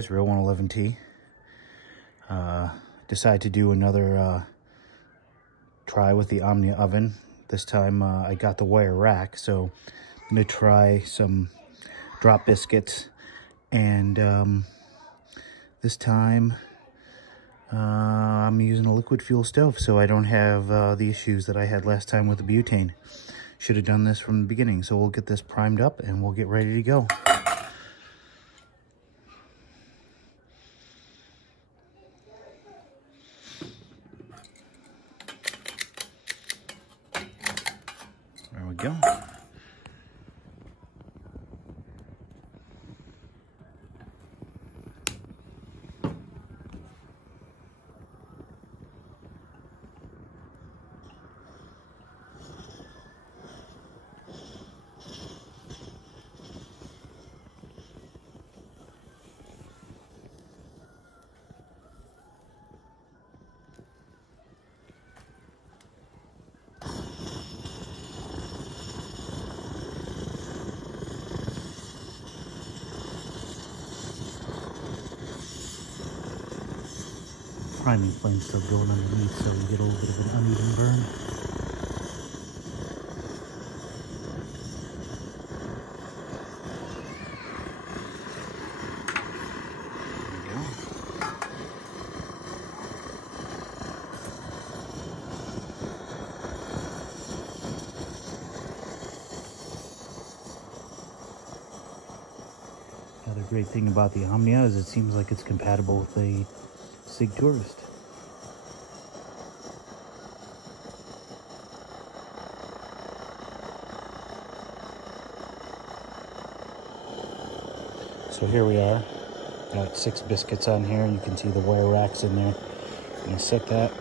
guys, Real 111T. Decided to do another try with the Omnia oven. This time I got the wire rack, so I'm going to try some drop biscuits. And this time I'm using a liquid fuel stove, so I don't have the issues that I had last time with the butane. Should have done this from the beginning. So we'll get this primed up and we'll get ready to go. There we go. Priming flame's still going underneath, so we get a little bit of an uneven burn. There we go. Another great thing about the Omnia is it seems like it's compatible with the SIGG Tourist. So here we are. Got 6 biscuits on here. You can see the wire racks in there. I'm gonna set that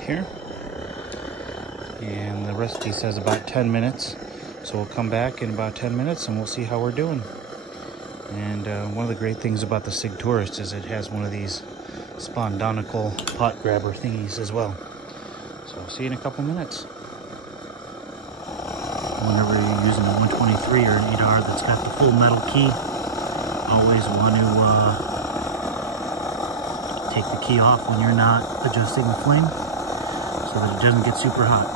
here. And the recipe says about 10 minutes. So we'll come back in about 10 minutes and we'll see how we're doing. And one of the great things about the SIGG Tourist is it has one of these spondonical pot grabber thingies as well. So I'll see you in a couple minutes. Whenever you're using a 123 or an 8R that's got the full metal key, always want to take the key off when you're not adjusting the flame so that it doesn't get super hot.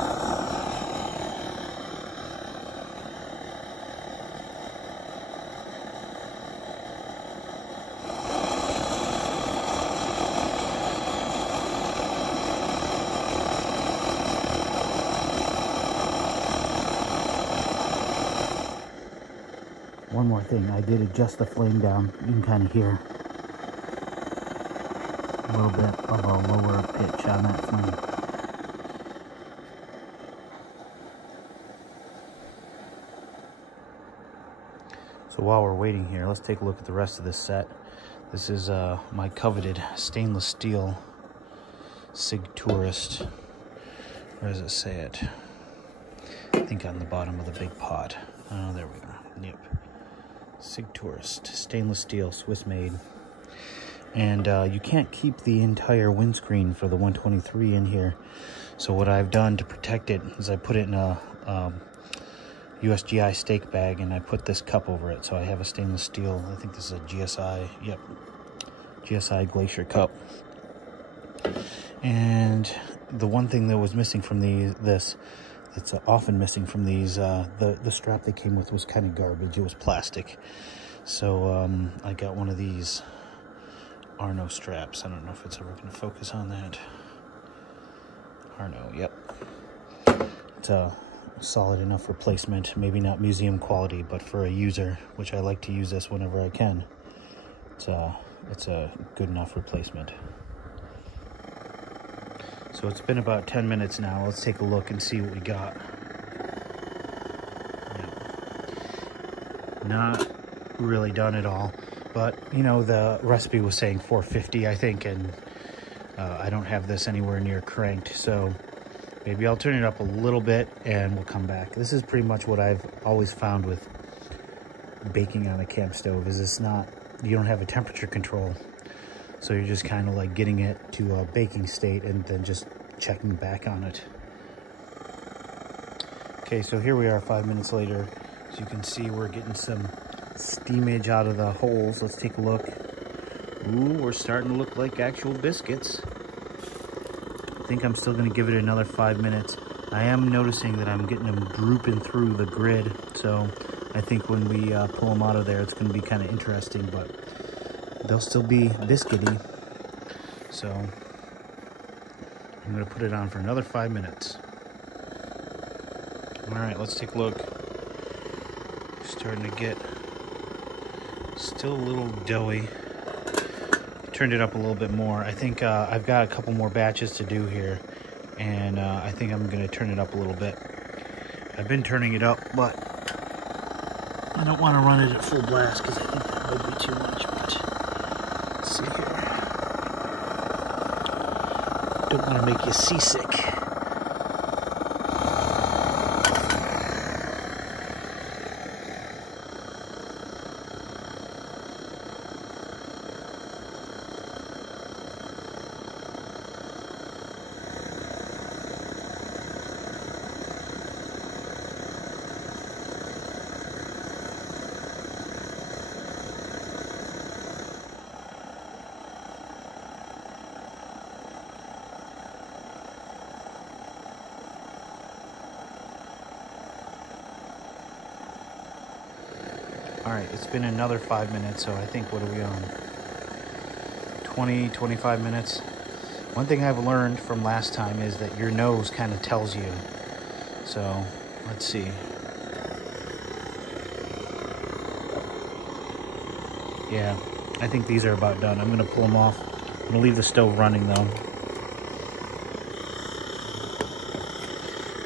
One more thing, I did adjust the flame down. You can kind of hear a little bit of a lower pitch on that flame. So while we're waiting here, let's take a look at the rest of this set. This is my coveted stainless steel SIGG Tourist. Where does it say it? I think on the bottom of the big pot. Oh, there we are. Yep. SIGG Tourist, stainless steel, Swiss made. And you can't keep the entire windscreen for the 123 in here. So what I've done to protect it is I put it in a USGI steak bag and I put this cup over it. So I have a stainless steel, I think this is a GSI, yep, GSI Glacier cup. And the one thing that was missing from that's often missing from these, the strap they came with was kind of garbage. It was plastic. So I got one of these Arno straps. I don't know if it's ever going to focus on that. Arno, yep. It's a solid enough replacement. Maybe not museum quality, but for a user, which I like to use this whenever I can, it's a good enough replacement. So it's been about 10 minutes now. Let's take a look and see what we got. Yeah. Not really done at all, but you know, the recipe was saying 450, I think, and I don't have this anywhere near cranked, so maybe I'll turn it up a little bit and we'll come back. This is pretty much what I've always found with baking on a camp stove, is you don't have a temperature control. So you're just kind of like getting it to a baking state and then just checking back on it. Okay, so here we are 5 minutes later. As you can see, we're getting some steamage out of the holes. Let's take a look. Ooh, we're starting to look like actual biscuits. I think I'm still gonna give it another 5 minutes. I am noticing that I'm getting them drooping through the grid, so I think when we pull them out of there, it's gonna be kind of interesting, but they'll still be biscuity. So I'm gonna put it on for another 5 minutes. All right, let's take a look. Starting to get still a little doughy. Turned it up a little bit more. I think I've got a couple more batches to do here, and I think I'm gonna turn it up a little bit. I've been turning it up, but I don't want to run it at full blast because I think that might be too much. But let's see here. Don't want to make you seasick. All right, it's been another 5 minutes, so I think, what are we on? 20, 25 minutes. One thing I've learned from last time is that your nose kind of tells you. So, let's see. Yeah, I think these are about done. I'm gonna pull them off. I'm gonna leave the stove running though.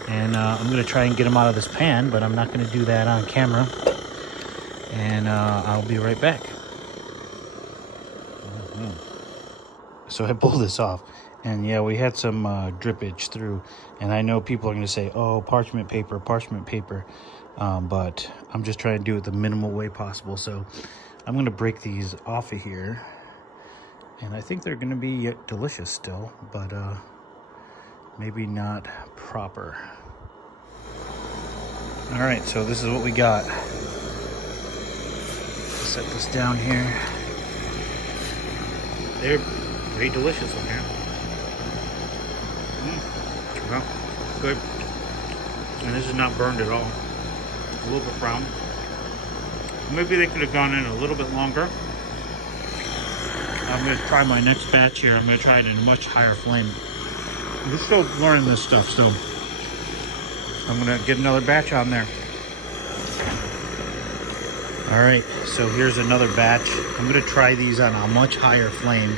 And I'm gonna try and get them out of this pan, but I'm not gonna do that on camera. And I'll be right back. So I pulled this off, and yeah, we had some drippage through, and I know people are going to say, oh, parchment paper, but I'm just trying to do it the minimal way possible. So I'm going to break these off of here, and I think they're going to be delicious still, but maybe not proper. All right, so this is what we got. Set this down here. They're pretty delicious on here. Well, good. And this is not burned at all. A little bit brown. Maybe they could have gone in a little bit longer. I'm going to try my next batch here. I'm going to try it in a much higher flame. We're still learning this stuff, so I'm going to get another batch on there. All right, so here's another batch. I'm gonna try these on a much higher flame.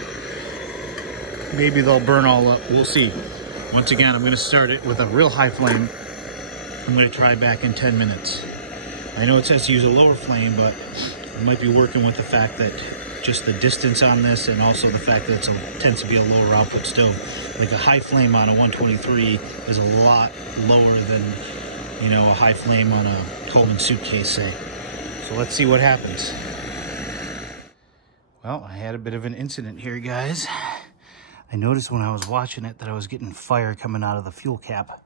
Maybe they'll burn all up, we'll see. Once again, I'm gonna start it with a real high flame. I'm gonna try back in 10 minutes. I know it says to use a lower flame, but I might be working with the fact that just the distance on this, and also the fact that it tends to be a lower output stove. Like a high flame on a 123 is a lot lower than, you know, a high flame on a Coleman suitcase, say. So let's see what happens. Well, I had a bit of an incident here, guys. I noticed when I was watching it that I was getting fire coming out of the fuel cap.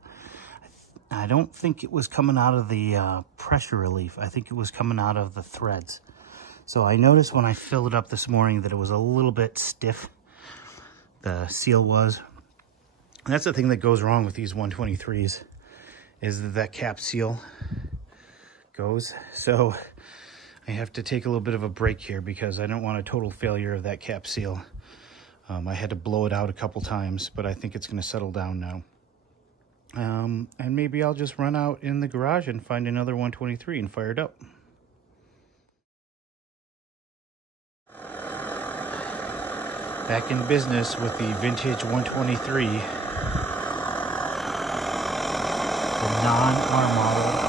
I don't think it was coming out of the pressure relief. I think it was coming out of the threads. So I noticed when I filled it up this morning that it was a little bit stiff. The seal was. And that's the thing that goes wrong with these 123s, is that cap seal goes. So I have to take a little bit of a break here because I don't want a total failure of that cap seal. I had to blow it out a couple times, but I think it's going to settle down now. And maybe I'll just run out in the garage and find another 123 and fire it up. Back in business with the vintage 123. The non-R model.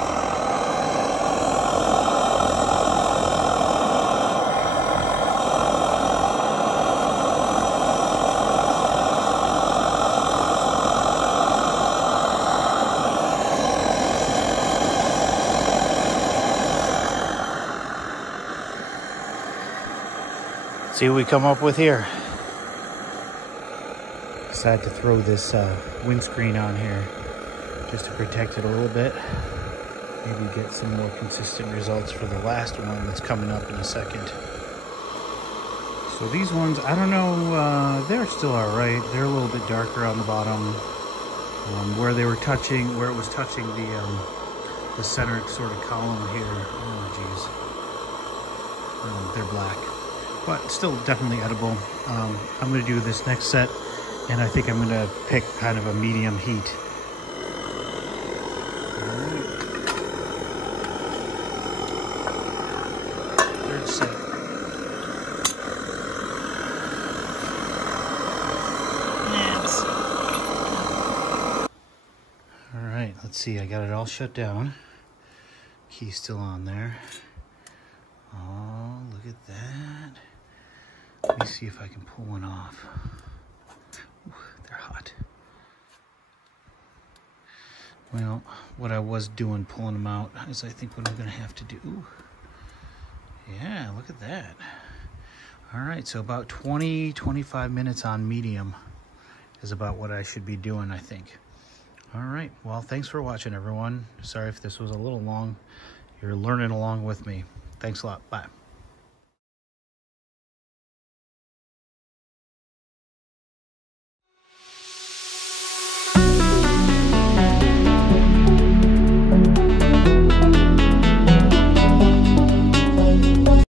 See what we come up with here. Decided to throw this windscreen on here just to protect it a little bit. maybe get some more consistent results for the last one that's coming up in a second. So these ones, I don't know, they're still all right. They're a little bit darker on the bottom, where it was touching the center sort of column here. Oh, geez. They're black, but still definitely edible. I'm gonna do this next set, and I think I'm gonna pick kind of a medium heat. Third set. All right, let's see. I got it all shut down. Key's still on there. Oh, look at that. Let me see if I can pull one off. Ooh, they're hot. Well, what I was doing pulling them out is I think what I'm gonna have to do. Ooh. Yeah, look at that. All right, so about 20-25 minutes on medium is about what I should be doing, I think. All right, well, thanks for watching, everyone. Sorry if this was a little long. You're learning along with me. Thanks a lot. Bye.